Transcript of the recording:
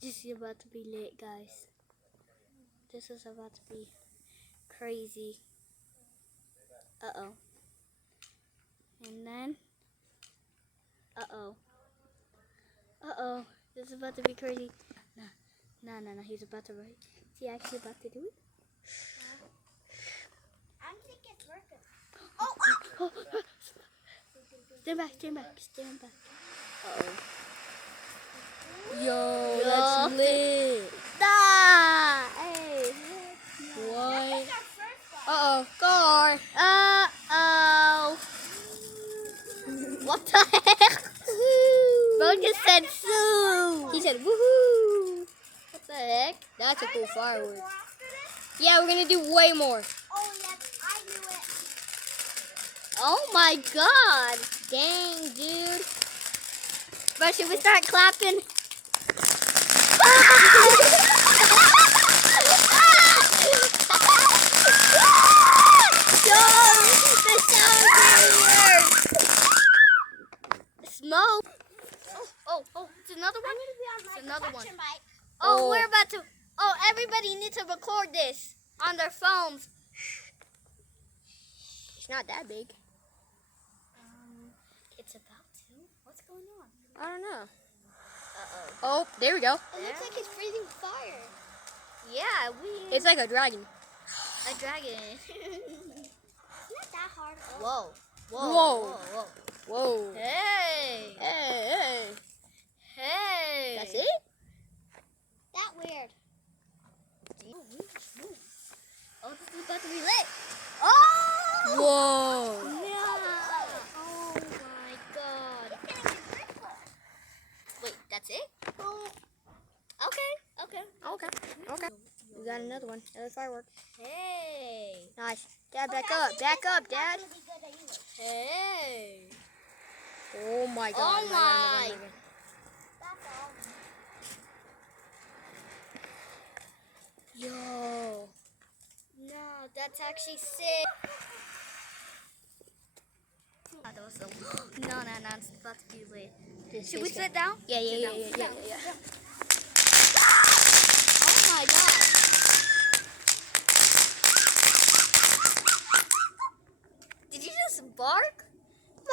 This is about to be lit, guys. This is about to be crazy. Uh-oh. And then, uh-oh. Uh-oh. This is about to be crazy. No. He's about to write. Is he actually about to do it? I think it's working. Oh. Stand back. Uh-oh. Yo, that's lit. Nah. Hey. What? Uh-oh. Car. Uh-oh. What the heck? Bro just said sue. He said woohoo. What the heck? That's a cool firework. Yeah, we're gonna do way more. Oh, yes, I knew it. Oh my god. Dang, dude. But should we start clapping? Smoke. Oh, it's another one? It's another one. Oh, we're about to. Oh, everybody needs to record this on their phones. It's not that big. It's about to. What's going on? I don't know. Uh-oh. Oh, there we go. It looks like it's breathing fire. Yeah, It's like a dragon. a dragon. It's not that hard. Whoa. Hey. Hey. That's it? That weird. Oh, this is about to be lit. Oh! Whoa. Yeah. Oh my god. Wait, that's it? Okay. We got another one. Another firework. Hey. Nice. Dad, back up, Dad. Hey. Oh my god. Oh my. Yo. No, that's actually sick. No, it's about to be lit. Should we sit down? Yeah. Oh my god. Did you just bark?